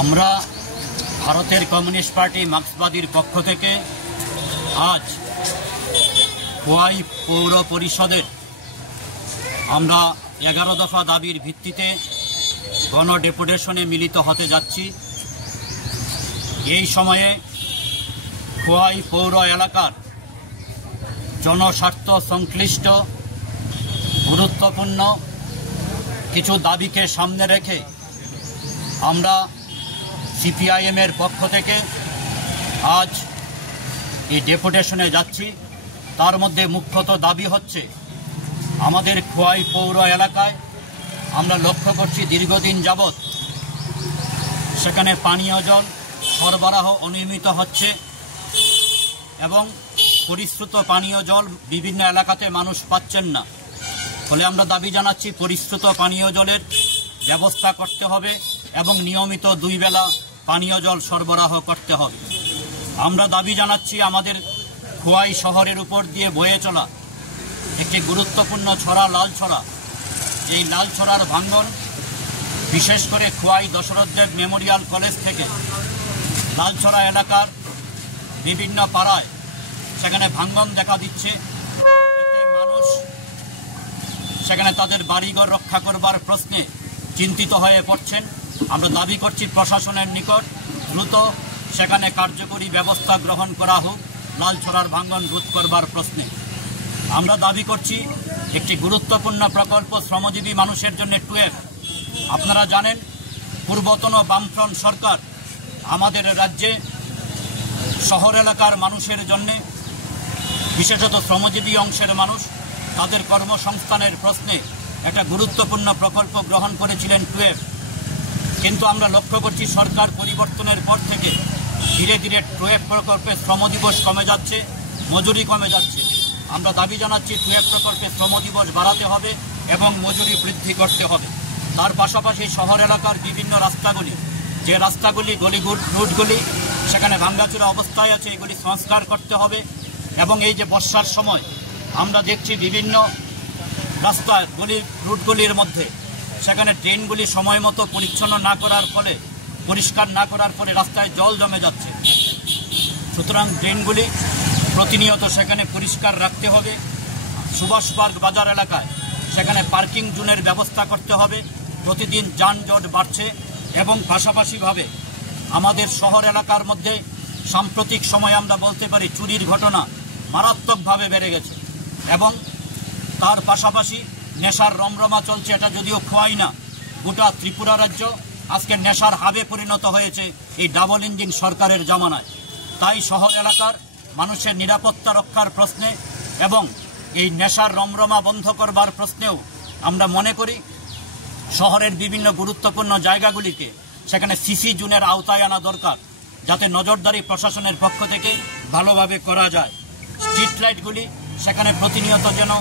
আমরা ভারতের communist party মার্ক্সবাদীর পক্ষ থেকে আজ খোয়াই পৌর পরিষদের আমরা 11 দফা দাবির ভিত্তিতে গণ ডেপুটেশনে মিলিত হতে যাচ্ছি। এই সময়ে খোয়াই পৌর এলাকার জনস্বার্থ সংশ্লিষ্ট গুরুত্বপূর্ণ কিছু দাবিকে সামনে রেখে আমরা সিপিআইএমের পক্ষ থেকে আজ এই ডেপুটেশনে যাচ্ছি। তার মধ্যে মুখ্যত দাবি হচ্ছে আমাদের খোয়াই পৌর এলাকায় আমরা লক্ষ্য করছি দীর্ঘদিন যাবৎ সেখানে পানীয় জল সরবরাহ অনিয়মিত হচ্ছে এবং পরিশ্রুত পানীয় জল বিভিন্ন এলাকাতে মানুষ পাচ্ছেন না। ফলে আমরা দাবি জানাচ্ছি পরিশ্রুত পানীয় জলের ব্যবস্থা করতে হবে এবং নিয়মিত 2 বেলা পানীয় জল সরবরাহ করতে হবে। আমরা দাবি জানাচ্ছি আমাদের খোয়াই শহরের উপর দিয়ে বয়ে চলা একটি গুরুত্বপূর্ণ ছড়া লালছড়া, এই লালছড়ার ভাঙন বিশেষ করে খোয়াই দশরথ দেব মেমোরিয়াল কলেজ থেকে লালছড়া এলাকার বিভিন্ন পাড়ায় সেখানে ভাঙন দেখা দিচ্ছে। এতে মানুষ সেখানে তাদের বাড়িঘর রক্ষা করবার প্রশ্নে চিন্তিত হয়ে পড়ছেন। আমরা দাবি করছি প্রশাসনের নিকট দ্রুত সেখানে কার্যকরী ব্যবস্থা গ্রহণ করা হোক লালছড়ার ভাঙন রোধ করবার প্রশ্নে। আমরা দাবি করছি একটি গুরুত্বপূর্ণ প্রকল্প শ্রমজীবী মানুষের জন্য 12। আপনারা জানেন পূর্বতন বামফ্রন্ট সরকার আমাদের রাজ্যে শহর এলাকার মানুষের জন্য বিশেষত শ্রমজীবী অংশের মানুষ তাদের কর্মসংস্থানের প্রশ্নে একটা গুরুত্বপূর্ণ প্রকল্প গ্রহণ করেছিলেন 12। কিন্তু আমরা লক্ষ্য করছি সরকার পরিবর্তনের পর থেকে ধীরে ধীরে 12 প্রকল্পে শ্রমদিবস কমে যাচ্ছে, মজুরি কমে যাচ্ছে। আমরা দাবি জানাচ্ছি 12 প্রকল্পে শ্রমদিবস বাড়াতে হবে এবং মজুরি বৃদ্ধি করতে হবে। তার পাশাপাশি শহর এলাকার বিভিন্ন রাস্তাগুলি, যে রাস্তাগুলি রুটগুলি সেখানে ভাঙ্গাচুরা অবস্থায় আছে, এগুলি সংস্কার করতে হবে। এবং এই যে বর্ষার সময় আমরা দেখছি বিভিন্ন রাস্তার রুটগুলির মধ্যে সেখানে ড্রেনগুলি সময় মতো পরিচ্ছন্ন না করার ফলে, পরিষ্কার না করার ফলে রাস্তায় জল জমে যাচ্ছে। সুতরাং ড্রেনগুলি প্রতিনিয়ত সেখানে পরিষ্কার রাখতে হবে। সুভাষ পার্ক বাজার এলাকায় সেখানে পার্কিং জোনের ব্যবস্থা করতে হবে। প্রতিদিন যানজট বাড়ছে এবং পাশাপাশিভাবে আমাদের শহর এলাকার মধ্যে সাম্প্রতিক সময়ে আমরা বলতে পারি চুরির ঘটনা মারাত্মকভাবে বেড়ে গেছে এবং তার পাশাপাশি নেশার রমরমা চলছে। এটা যদিও খোয়াই না, গোটা ত্রিপুরা রাজ্য আজকে নেশার হাবে পরিণত হয়েছে এই ডাবল ইঞ্জিন সরকারের জামানায়। তাই শহর এলাকার মানুষের নিরাপত্তা রক্ষার প্রশ্নে এবং এই নেশার রমরমা বন্ধ করবার প্রশ্নেও আমরা মনে করি শহরের বিভিন্ন গুরুত্বপূর্ণ জায়গাগুলিকে সেখানে সিসি জোনের আওতায় আনা দরকার, যাতে নজরদারি প্রশাসনের পক্ষ থেকে ভালোভাবে করা যায়। স্ট্রিট লাইটগুলি সেখানে প্রতিনিয়ত যেন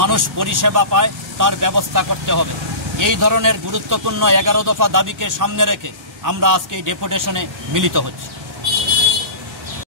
মানুষ পরিষেবা পায় তার ব্যবস্থা করতে হবে। এই ধরনের গুরুত্বপূর্ণ 11 দফা দাবিকে সামনে রেখে আমরা আজকে এই ডেপুটেশনে মিলিত হচ্ছি।